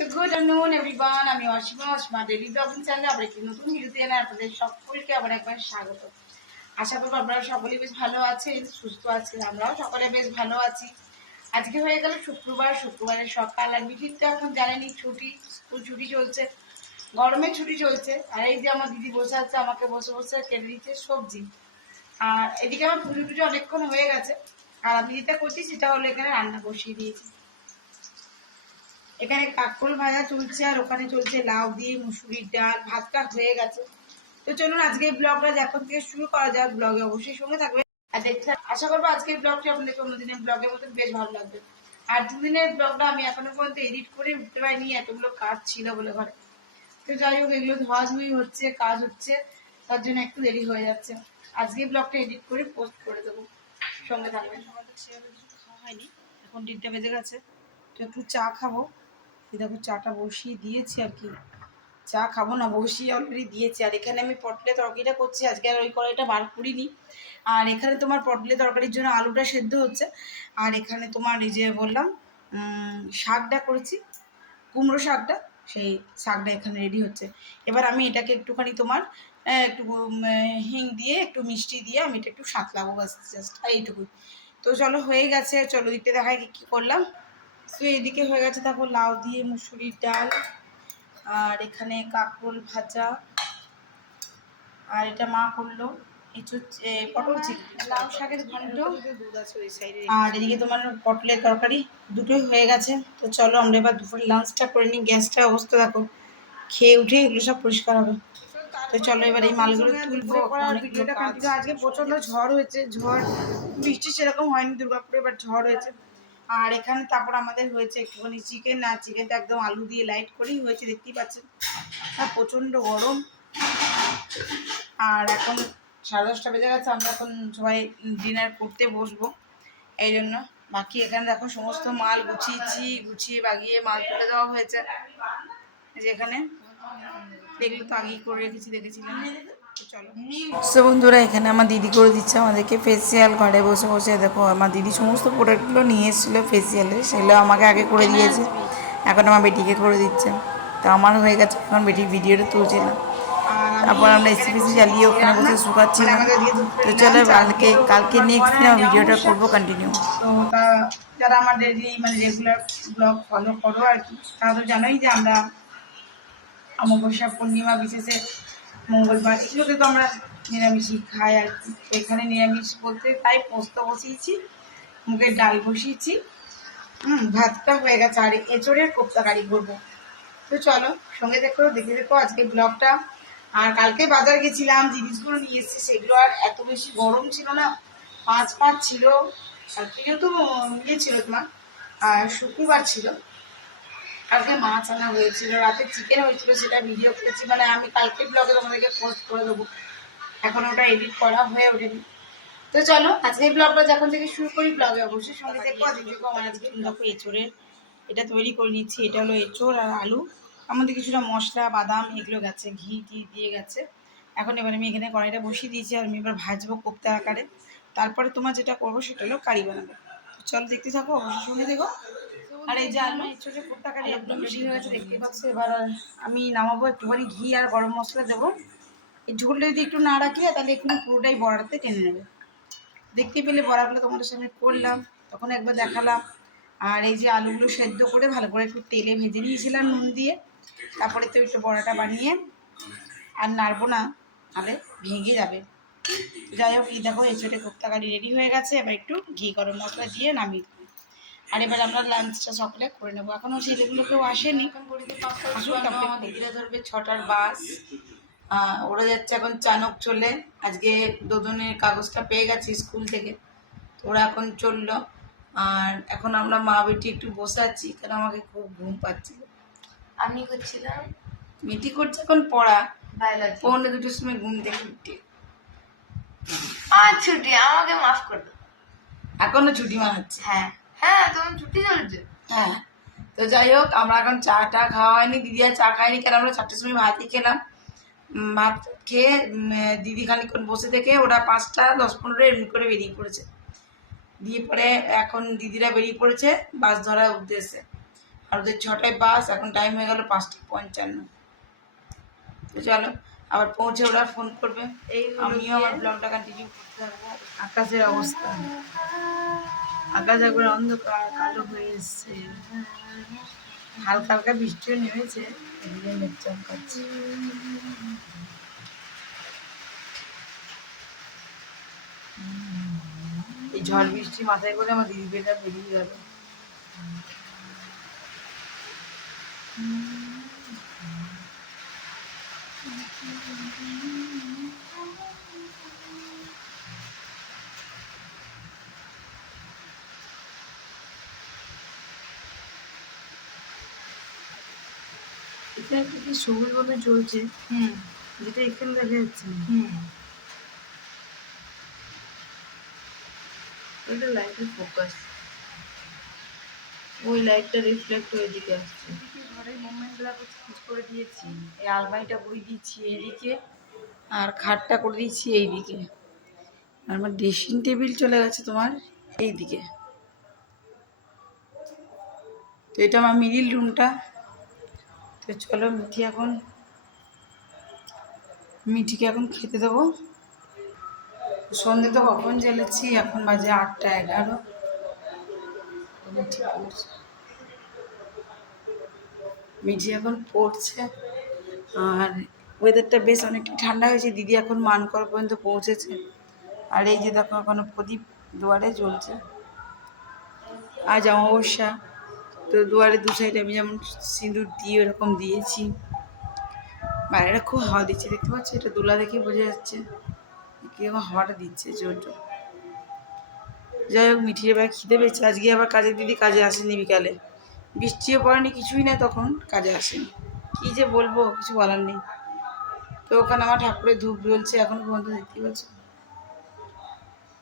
So good afternoon everyone, আমি Asima daily blogging চ্যানেলে আবার একটি নতুন ভিডিওতে এনে আপনাদের সকলকে আবার একবার স্বাগত। আশা করব আপনারা সকলেই বেশ ভালো আছেন, সুস্থ আছেন, আমরাও সকলে বেশ ভালো আছি। আজকে হয়ে গেল শুক্রবারের সকাল, আর বিটির তো এখন জানেনই ছুটি, স্কুল ছুটি চলছে, গরমের ছুটি চলছে। আর এই যে আমার দিদি বসে আছে, আমাকে বসে বসে কেটে দিচ্ছে সবজি। আর এদিকে আমার পুজো টুজো অনেকক্ষণ হয়ে গেছে, আর আমি যেটা করছি সেটা হলো এখানে রান্না বসিয়ে দিয়েছি। এখানে কাকরোল ভাজা চলছে, আর ওখানে চলছে লাউ দিয়ে মুসুরির ডাল। ভাতটা হয়ে গেছে। তো চলুন আজকে এই ব্লগটা এখন থেকে শুরু করা যাক। ব্লগে অবশ্যই সঙ্গে থাকবে আর দেখতে আশা করবো আজকের ব্লগটা আপনাদেরকে অন্যদিনের ব্লগের মতন বেশ ভালো লাগবে। আর দুদিনের ব্লগটা আমি এখনো পর্যন্ত এডিট করে উঠতে পারিনি, এতগুলো কাজ ছিল বলে ঘরে। তো যাই হোক, এগুলো ধোয়াধুয়ি হচ্ছে, কাজ হচ্ছে, তার জন্য একটু দেরি হয়ে যাচ্ছে। আজকে ব্লগটা এডিট করে পোস্ট করে দেবো, সঙ্গে থাকবেন। আমাদের সেভাবে কিছু খাওয়া হয়নি, এখন 3টা বেজে গেছে। তো একটু চা খাবো। দেখো চাটা বসিয়ে দিয়েছি, আর কি চা খাবো না, বসিয়ে অলরেডি দিয়েছি। আর এখানে আমি পটলে তরকারিটা করছি, আজকে আর ওই কড়াইটা বার করিনি। আর এখানে তোমার পটলে তরকারির জন্য আলুটা সেদ্ধ হচ্ছে। আর এখানে তোমার এই যে বললাম শাকটা করেছি, কুমড়ো শাকটা, সেই শাকটা এখানে রেডি হচ্ছে। এবার আমি এটাকে একটুখানি তোমার একটু হিং দিয়ে একটু মিষ্টি দিয়ে আমি এটা একটু সাঁতলাবো, বাস জাস্ট এইটুকুই। তো চলো হয়ে গেছে, চলো দিকতে দেখায় কী করলাম। তো এদিকে হয়ে গেছে, তারপর লাউ দিয়ে মুসুরির ডাল, আর এখানে কাকরোল ভাজা, আর এটা মা করলো পটল লাউ শাকের ঘন্ট, আর এদিকে তোমার পটলের তরকারি, দুটোই হয়ে গেছে। তো চলো আমরা এবার দুপুরে লাঞ্চটা করে নিই। গ্যাসটার অবস্থা দেখো, খেয়ে উঠে এগুলো সব পরিষ্কার হবে। তো চলো এবার এই মালগুলো তুলবো। আজকে প্রচণ্ড ঝড় হয়েছে, ঝড় বৃষ্টি সেরকম হয়নি দুর্গাপুরে, বাট ঝড় হয়েছে। আর এখানে তারপর আমাদের হয়েছে একটুখানি চিকেন, আর চিকেনটা একদম আলু দিয়ে লাইট করেই হয়েছে, দেখতেই পাচ্ছেন। আর প্রচণ্ড গরম। আর এখন 10:30 বেজে গেছে, আমরা এখন সবাই ডিনার করতে বসবো, এই জন্য। বাকি এখানে দেখো সমস্ত মাল গুছিয়ে বাগিয়ে মাল তুলে দেওয়া হয়েছে। যেখানে এগুলো তো আগেই করে রেখেছি, দেখেছিলাম। সো বন্ধুরা, এখানে আমার দিদি করে দিচ্ছে আমাদেরকে ফেসিয়াল। ঘরে বসে বসে দেখো, আমার দিদি সমস্ত প্রোডাক্টগুলো নিয়ে এসেছিলো ফেসিয়ালের, সেগুলো আমাকে আগে করে দিয়েছে, এখন আমার বেটিকে করে দিচ্ছে। তো আমার হয়ে গেছে, এখন বেটির ভিডিওটা তুলছিলাম। তারপর আমরা এসি জ্বালিয়ে ওখানে বসে শুকাচ্ছিলাম। তো চলো কালকে নেক্সট দিন আমার ভিডিওটা করবো কন্টিনিউ। তো যারা আমাদের মানে রেগুলার ব্লগ ফলো করো আর কি, তারা তো জানোই যে আমরা অমাবস্যা, পূর্ণিমা, বিশেষে মঙ্গলবার, এগুলোতে তো আমরা নিরামিষই খাই আর কি। এখানে নিরামিষ বলতে তাই পোস্ত বসিয়েছি, মুগের ডাল বসিয়েছি, ভাতটা হয়ে গেছে, আর এঁচড়ের কোপ্তাকারি করবো। তো চলো সঙ্গে দেখে দেখো আজকে ব্লগটা। আর কালকে বাজার গেছিলাম, জিনিসগুলো নিয়ে এসেছি, সেগুলো আর এত বেশি গরম ছিল না, 5 ছিল। কালকেও তো ইয়ে ছিল তোমার, আর শুক্রবার ছিল। কালকে মাছ আনা হয়েছিল, রাতে চিকেন হয়েছিল, সেটা ভিডিও করেছি, মানে আমি কালকে ব্লগে তোমাদেরকে পোস্ট করে দেবো, এখন ওটা এডিট করা হয়ে ওঠেনি। তো চলো আজকে এই ব্লগটা যখন থেকে শুরু করি, ব্লগে অবশ্যই সঙ্গে দেখো। আমার আজকে দেখো এঁচড়ের এটা তৈরি করে নিচ্ছি। এটা হলো এঁচড় আর আলু, আমাদের কিছুটা মশলা, বাদাম এগুলো গেছে, ঘি দিয়ে গেছে। এখন এবার আমি এখানে কড়াইটা বসিয়ে দিয়েছি, আর আমি এবার ভাজবো কোপ্তা আকারে। তারপরে তোমার যেটা করবো সেটা হলো কারি বানাবো। তো চলো দেখতে থাকো, অবশ্যই সঙ্গে দেখো। আর এই যে আলু এঁচড়ের কোপ্তা কারি একদম রেডি হয়ে গেছে, দেখতে পাচ্ছি। এবার আমি নামাবো, একটুখানি ঘি আর গরম মশলা দেবো। এই ঝোলটা যদি একটু না রাখি, তাহলে একটু পুরোটাই বড়াতে টেনে নেবে। দেখতে পেলে বড়াগুলো তোমাদের সামনে করলাম, তখন একবার দেখালাম। আর এই যে আলুগুলো সেদ্ধ করে ভালো করে একটু তেলে ভেজে নিয়েছিলাম নুন দিয়ে, তারপরে তো একটু বড়াটা বানিয়ে আর নাড়বো না, তাহলে ভেঙে যাবে। যাই হোক, এই দেখো এঁচড়ে কোপ্তাকারি রেডি হয়ে গেছে। এবার একটু ঘি গরম মশলা দিয়ে নামিয়ে দেবো। আর এবার আমরা লাঞ্চটা সকলে করে নেবো। এখনও ছেলেগুলো কেউ আসেনি, আমার দিদিরা ধরবে 6টার বাস। ওরা যাচ্ছে এখন চানক চলে। আজকে দুজনের কাগজটা পেয়ে গেছে স্কুল থেকে, তো ওরা এখন চললো। আর এখন আমরা মা বেটি একটু বসে আছি, কারণ আমাকে খুব ঘুম পাচ্ছে। আমি করছিলাম, মেটি করছে এখন পড়া, 1:45 সময় ঘুম থেকে উঠে। আমার ছুটি, আমাকে মাফ করে দাও। এখনো ছুটি মানাচ্ছে? হ্যাঁ হ্যাঁ, তোমার ছুটি চলছে। হ্যাঁ। তো যাই হোক, আমরা এখন চাটা খাওয়া হয়নি, দিদি আর চা খায়নি, কারণ আমরা 4টার সময় ভাতই খেলাম। ভাত খেয়ে দিদি খানিক্ষণ বসে থেকে ওরা 5:10-15 এমনি করে বেরিয়ে পড়েছে। দিয়ে পরে এখন দিদিরা বেরিয়ে পড়েছে বাস ধরার উদ্দেশ্যে। আর ওদের 6টায় বাস, এখন টাইম হয়ে গেল 5:55। তো চলো আবার পৌঁছে ওরা ফোন করবে, এই আমিও আমার ব্লগটা কন্টিনিউ করতে থাকবো। আকাশের অবস্থা, আকাশ একবার অন্ধকার কালো হয়ে এসছে, হালকা হালকা বৃষ্টিও নেমেছে, এদিকে মেঘ চমকাচ্ছে। এই ঝড় বৃষ্টি মাথায় করে আমার দিদি বেটা বেরিয়ে গেল। এটা একটা কি সবুজ মতো চলছে, যেটা এখানে দেখা যাচ্ছে না। এটা লাইটের ফোকাস, ওই লাইটটা রিফ্লেক্ট হয়ে দিকে আসছে। ঘরের মুভমেন্টগুলো চেঞ্জ করে দিয়েছি, এই আলমারিটা বই দিয়েছি এইদিকে, আর খাটটা করে দিয়েছি এইদিকে, আর আমার ড্রেসিং টেবিল চলে গেছে তোমার এইদিকে। তো এটা আমার মিডিল রুমটা। তো চলো মিঠিকে এখন খেতে দেবো। সন্ধে তো কখন জ্বেলেছি, এখন বাজে 8:11। মিঠি এখন পড়ছে, আর ওয়েদারটা বেশ অনেকটা ঠান্ডা হয়েছে। দিদি এখন মানকর পর্যন্ত পৌঁছেছে, আর এই যে দেখো এখনো প্রদীপ দুয়ারে জ্বলছে। আজ অমাবস্যা, তো দুয়ারে দু সাইডে আমি যেমন সিঁদুর দিয়ে ওরকম দিয়েছি। বাইরেটা খুব হাওয়া দিচ্ছে, দেখতে পাচ্ছি, এটা দোলা দেখে বোঝা যাচ্ছে কীরকম হাওয়াটা দিচ্ছে জোর জোর। যাই হোক, মিঠির এবার খিদে পেয়েছে। আজকে আবার কাজের দিদি কাজে আসেনি বিকালে, বৃষ্টিও পড়েনি কিছুই না, তখন কাজে আসেনি। কী যে বলবো, কিছু বলার নেই। তো ওখানে আমার ঠাকুরের ধূপ জ্বলছে এখন পর্যন্ত, দেখতে পাচ্ছি।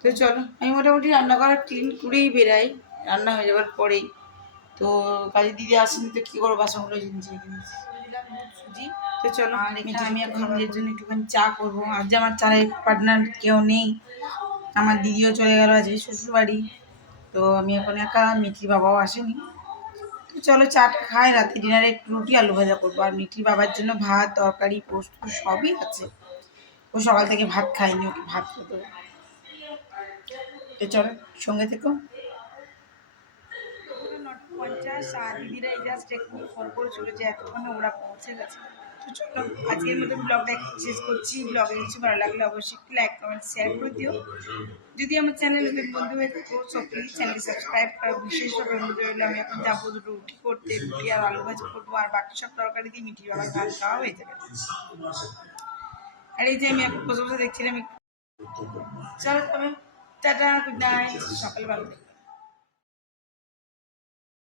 তো চলো, আমি মোটামুটি রান্না করার ক্লিন করেই বেরাই, রান্না হয়ে যাওয়ার পরেই। তো কাজের দিদি আসেনি, তো কী করবো, বাসনগুলো জিনিস রেখে দিয়েছি। সুজি। তো চলো, আমি এখন নিজের জন্য একটুখানি চা করবো। আজ আমার চায়ের পার্টনার কেউ নেই, আমার দিদিও চলে গেল আজকে শ্বশুরবাড়ি। তো আমি এখন একা, মিঠির বাবাও আসেনি। তো চলো চাটা খাই, রাতে ডিনারে একটু রুটি আলু ভাজা করবো। আর মিঠির বাবার জন্য ভাত তরকারি পোস্ত সবই আছে, ও সকাল থেকে ভাত খায়নি, ওকে ভাত খেতে হবে। তো চলো সঙ্গে থেকো। 9:50, আর দিদিরা এই জাস্ট একটু ফোন করে চলেছে, এতক্ষণে ওরা পৌঁছে গেছে। তো চলো আজকের মতন ব্লগটা শেষ করছি। ব্লগে কিছু ভালো লাগলে অবশ্যই একটু লাইক কমেন্ট শেয়ার করে দিও। যদি আমার চ্যানেলে বন্ধু হয়ে থাকো, সো প্লিজ চ্যানেলটি সাবস্ক্রাইব করো। বিশেষভাবে অনুরোধ রইল, আমি এখন যাবো দুটো রুটি করতে, রুটি আর আলু ভাজি করবো, আর বাকি সব তরকারি দিয়ে মিঠিয়ে বাবার ভাত খাওয়া হয়ে যাবে। আর এই যে আমি এখন বসে বসে দেখছিলাম, চলো তবে টাটা, গুড নাইট, সকাল ভালো।